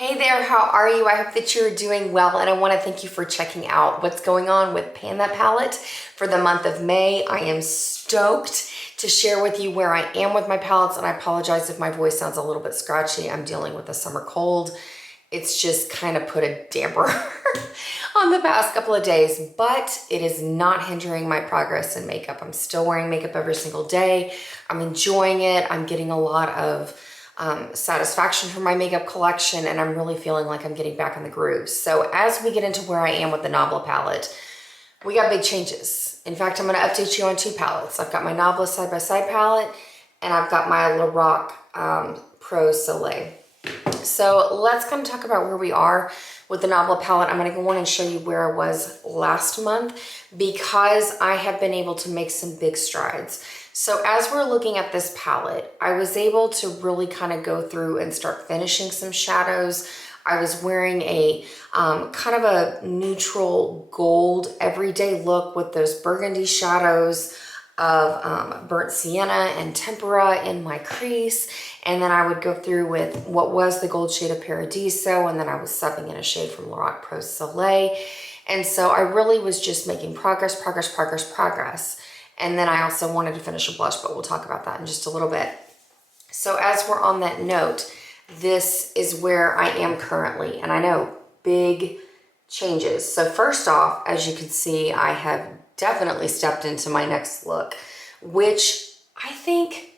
Hey there, how are you? I hope that you're doing well, and I want to thank you for checking out what's going on with Pan That Palette for the month of May. I am stoked to share with you where I am with my palettes, and I apologize if my voice sounds a little bit scratchy. I'm dealing with a summer cold. It's just kind of put a damper on the past couple of days, but it is not hindering my progress in makeup. I'm still wearing makeup every single day. I'm enjoying it. I'm getting a lot of satisfaction from my makeup collection, and I'm really feeling like I'm getting back in the groove. So as we get into where I am with the Nabla palette, we got big changes. In fact, I'm going to update you on two palettes. I've got my Nabla side-by-side palette, and I've got my Lorac Pro Soleil. So let's kind of talk about where we are with the Nabla palette. I'm going to go on and show you where I was last month because I have been able to make some big strides. So as we're looking at this palette, I was able to really kind of go through and start finishing some shadows. I was wearing a kind of a neutral gold everyday look with those burgundy shadows of burnt sienna and tempera in my crease. And then I would go through with what was the gold shade of Paradiso, and then I was subbing in a shade from Lorac Pro Soleil. And so I really was just making progress. And then I also wanted to finish a blush, but we'll talk about that in just a little bit. So as we're on that note, this is where I am currently, and I know big changes. So first off, as you can see, I have definitely stepped into my next look, which I think,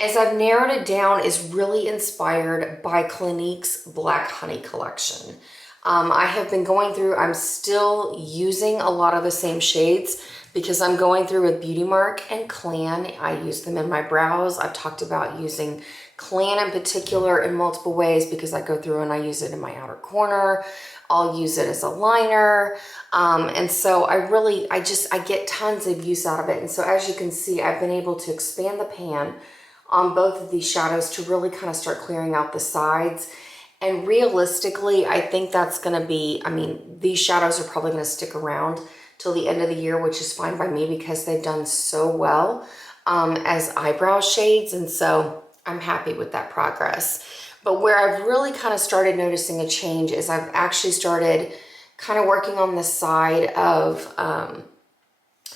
as I've narrowed it down, is really inspired by Clinique's Black Honey collection. I have been going through, I'm still using a lot of the same shades because I'm going through with Beauty Mark and Clan. I use them in my brows. I've talked about using Clan in particular in multiple ways because I go through and I use it in my outer corner. I'll use it as a liner. And so I get tons of use out of it. And so as you can see, I've been able to expand the pan on both of these shadows to really kind of start clearing out the sides. And realistically, I think that's gonna be, these shadows are probably gonna stick around till the end of the year, which is fine by me because they've done so well as eyebrow shades. And so I'm happy with that progress. But where I've really kind of started noticing a change is I've actually started kind of working on the side of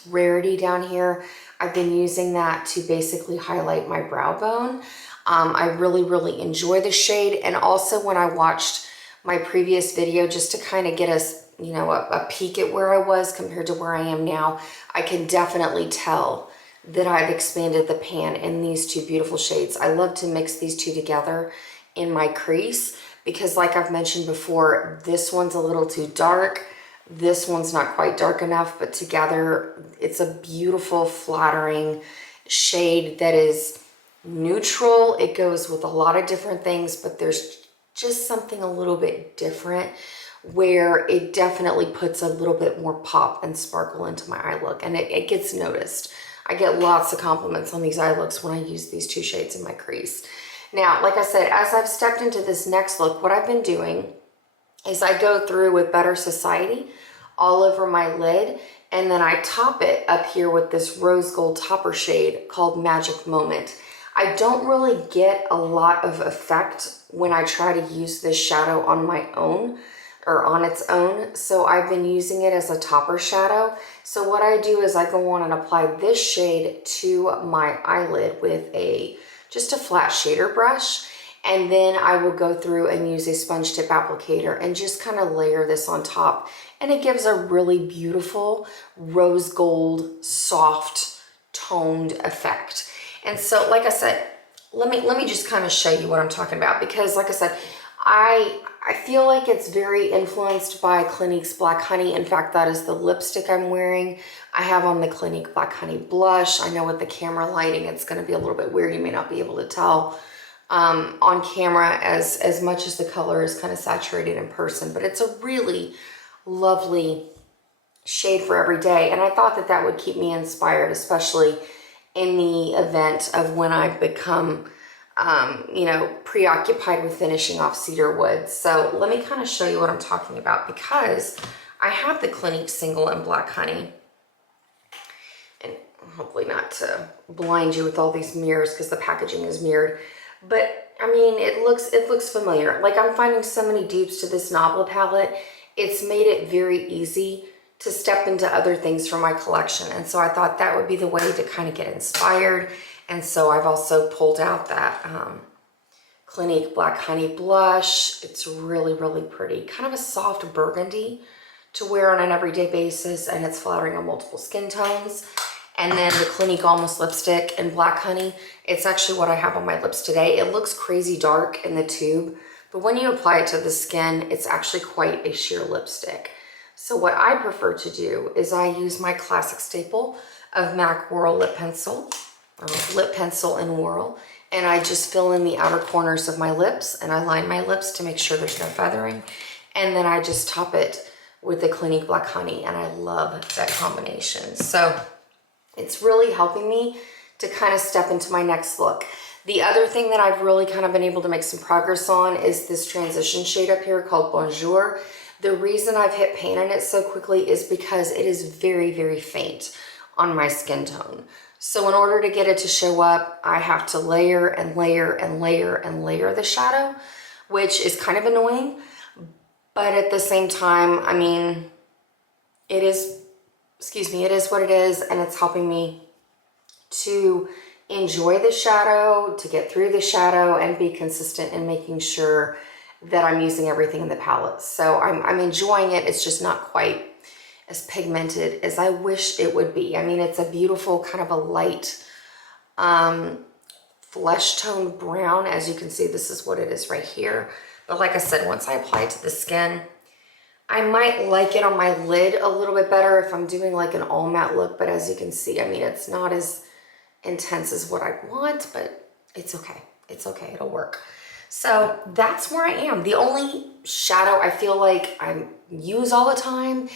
Rarity down here. I've been using that to basically highlight my brow bone. I really enjoy the shade. And also when I watched my previous video, just to kind of get us, a peek at where I was compared to where I am now, I can definitely tell that I've expanded the pan in these two beautiful shades. I love to mix these two together in my crease because, like I've mentioned before, this one's a little too dark. This one's not quite dark enough, but together it's a beautiful, flattering shade that is neutral. It goes with a lot of different things, but there's just something a little bit different where it definitely puts a little bit more pop and sparkle into my eye look, and it gets noticed. I get lots of compliments on these eye looks when I use these two shades in my crease. Now, like I said, as I've stepped into this next look, what I've been doing is I go through with Better Society all over my lid, and then I top it up here with this rose gold topper shade called Magic Moment. I don't really get a lot of effect when I try to use this shadow on my own or on its own, so I've been using it as a topper shadow. So what I do is I go on and apply this shade to my eyelid with just a flat shader brush, and then I will go through and use a sponge tip applicator and just kind of layer this on top, and it gives a really beautiful rose gold, soft, toned effect. And so, like I said, let me just kind of show you what I'm talking about, because like I said, I feel like it's very influenced by Clinique's Black Honey. In fact, that is the lipstick I'm wearing. I have on the Clinique Black Honey blush. I know with the camera lighting, it's going to be a little bit weird. You may not be able to tell on camera as much as the color is kind of saturated in person, but it's a really lovely shade for every day. And I thought that that would keep me inspired, especially in the event of when I become preoccupied with finishing off cedar wood. So let me kind of show you what I'm talking about, because I have the Clinique single in Black Honey, and hopefully not to blind you with all these mirrors because the packaging is mirrored, but I mean, it looks familiar. Like, I'm finding so many dupes to this Nabla palette. It's made it very easy to step into other things from my collection. And so I thought that would be the way to kind of get inspired. And so I've also pulled out that Clinique Black Honey blush. It's really, really pretty. Kind of a soft burgundy to wear on an everyday basis, and it's flattering on multiple skin tones. And then the Clinique Almost lipstick in Black Honey. It's actually what I have on my lips today. It looks crazy dark in the tube, but when you apply it to the skin, it's actually quite a sheer lipstick. So what I prefer to do is I use my classic staple of MAC Whirl Lip Pencil, in Whirl, and I just fill in the outer corners of my lips, and I line my lips to make sure there's no feathering. And then I just top it with the Clinique Black Honey, and I love that combination. So it's really helping me to kind of step into my next look. The other thing that I've really kind of been able to make some progress on is this transition shade up here called Bonjour. The reason I've hit pan in it so quickly is because it is very, very faint on my skin tone. So in order to get it to show up, I have to layer and layer and layer and layer the shadow, which is kind of annoying. But at the same time, I mean, it is what it is, and it's helping me to enjoy the shadow, to get through the shadow, and be consistent in making sure that I'm using everything in the palette. So I'm enjoying it. It's just not quite as pigmented as I wish it would be. I mean, it's a beautiful kind of a light flesh tone brown. As you can see, this is what it is right here. But like I said, once I apply it to the skin, I might like it on my lid a little bit better if I'm doing like an all matte look. But as you can see, I mean, it's not as intense as what I want, but it's okay. It's okay, it'll work. So that's where I am. The only shadow I feel like I use all the time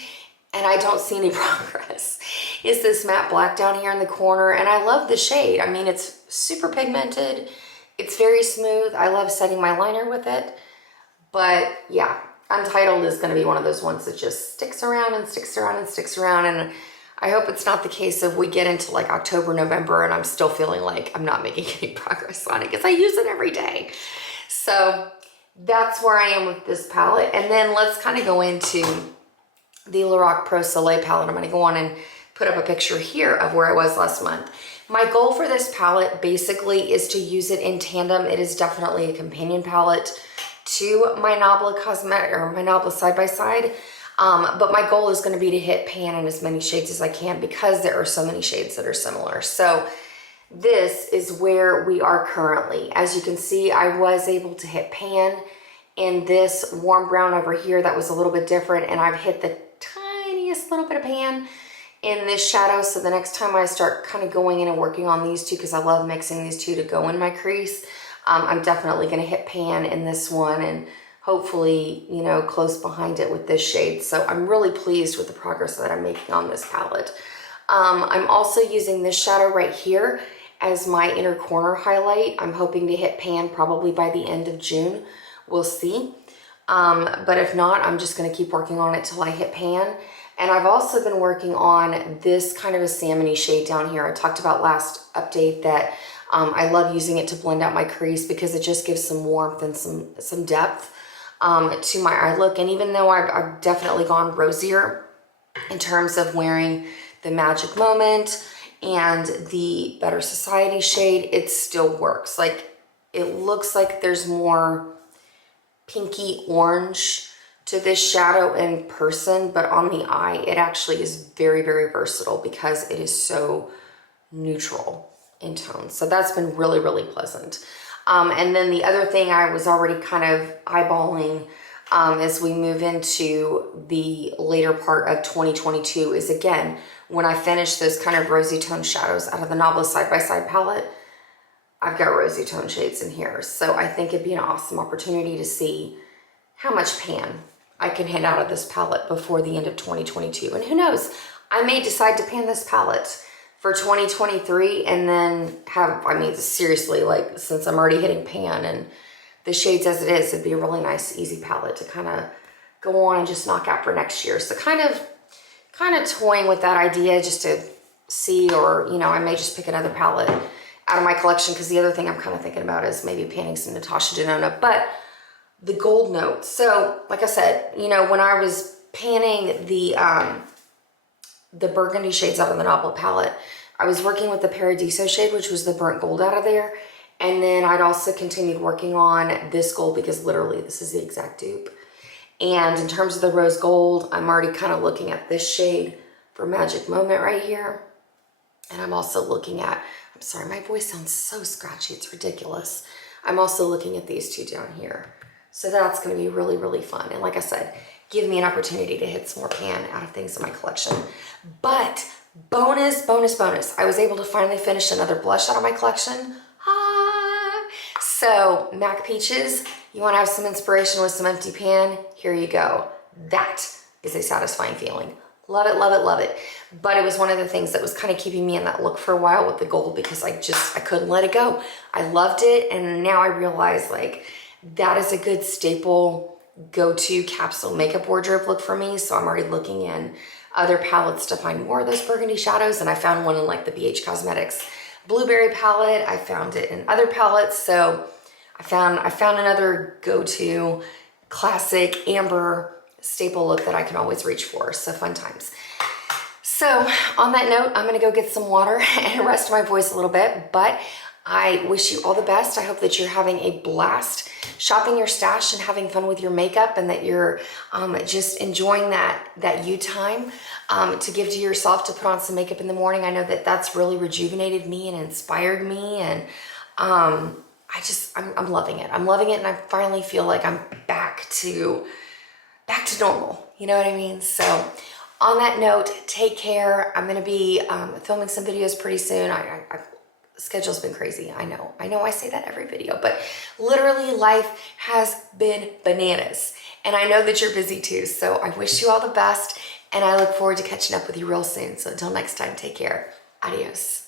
and I don't see any progress is this matte black down here in the corner. And I love the shade. I mean, it's super pigmented. It's very smooth. I love setting my liner with it. But yeah, Untitled is going to be one of those ones that just sticks around and sticks around and sticks around. And I hope it's not the case of we get into like October, November, and I'm still feeling like I'm not making any progress on it because I use it every day. So that's where I am with this palette. And then let's kind of go into the Lorac Pro Soleil palette. I'm going to go on and put up a picture here of where I was last month. My goal for this palette basically is to use it in tandem. It is definitely a companion palette to my Nabla Cosmetic or my Nabla Side by Side. But my goal is going to be to hit pan in as many shades as I can because there are so many shades that are similar. So this is where we are currently. As you can see, I was able to hit pan in this warm brown over here that was a little bit different, and I've hit the tiniest little bit of pan in this shadow. So the next time I start kind of going in and working on these two, because I love mixing these two to go in my crease, I'm definitely going to hit pan in this one and hopefully, you know, close behind it with this shade. So I'm really pleased with the progress that I'm making on this palette. I'm also using this shadow right here as my inner corner highlight. I'm hoping to hit pan probably by the end of June. We'll see. But if not, I'm just going to keep working on it till I hit pan. And I've also been working on this kind of a salmony shade down here. I talked about last update that I love using it to blend out my crease because it just gives some warmth and some depth to my eye look. And even though I've definitely gone rosier in terms of wearing the Magic Moment and the Better Society shade, it still works. Like, it looks like there's more pinky orange to this shadow in person, but on the eye, it actually is very, very versatile because it is so neutral in tone. So that's been really, really pleasant. And then the other thing I was already kind of eyeballing as we move into the later part of 2022 is, again, when I finish those kind of rosy tone shadows out of the Nabla Side by Side palette, I've got rosy tone shades in here. So I think it'd be an awesome opportunity to see how much pan I can hit out of this palette before the end of 2022. And who knows, I may decide to pan this palette for 2023 and then have, I mean, seriously, like, since I'm already hitting pan and the shades as it is, it'd be a really nice, easy palette to kind of go on and just knock out for next year. So kind of toying with that idea just to see, or, you know, I may just pick another palette out of my collection, because the other thing I'm kind of thinking about is maybe panning some Natasha Denona, but the gold note. So like I said, you know, when I was panning the burgundy shades out of the Nabla palette, I was working with the Paradiso shade, which was the burnt gold out of there. And then I'd also continued working on this gold, because literally this is the exact dupe. And in terms of the rose gold, I'm already kind of looking at this shade for Magic Moment right here. And I'm also looking at, I'm sorry, my voice sounds so scratchy, it's ridiculous. I'm also looking at these two down here. So that's gonna be really, really fun. And like I said, give me an opportunity to hit some more pan out of things in my collection. But bonus, bonus, bonus. I was able to finally finish another blush out of my collection. So MAC Peaches, you wanna have some inspiration with some empty pan? Here you go. That is a satisfying feeling. Love it, love it, love it. But it was one of the things that was kind of keeping me in that look for a while with the gold, because I couldn't let it go. I loved it, and now I realize like that is a good staple go-to capsule makeup wardrobe look for me. So I'm already looking in other palettes to find more of those burgundy shadows, and I found one in like the BH Cosmetics Blueberry palette. I found it in other palettes, so I found another go-to classic amber staple look that I can always reach for. So fun times. So on that note, I'm gonna go get some water and rest my voice a little bit, but I wish you all the best. I hope that you're having a blast shopping your stash and having fun with your makeup, and that you're just enjoying that you time to give to yourself to put on some makeup in the morning. I know that that's really rejuvenated me and inspired me, and I'm loving it. I'm loving it, and I finally feel like I'm back to normal. You know what I mean? So on that note, take care. I'm gonna be filming some videos pretty soon. Schedule's been crazy. I know I say that every video, but literally life has been bananas. And I know that you're busy too. So I wish you all the best, and I look forward to catching up with you real soon. So until next time, take care. Adios.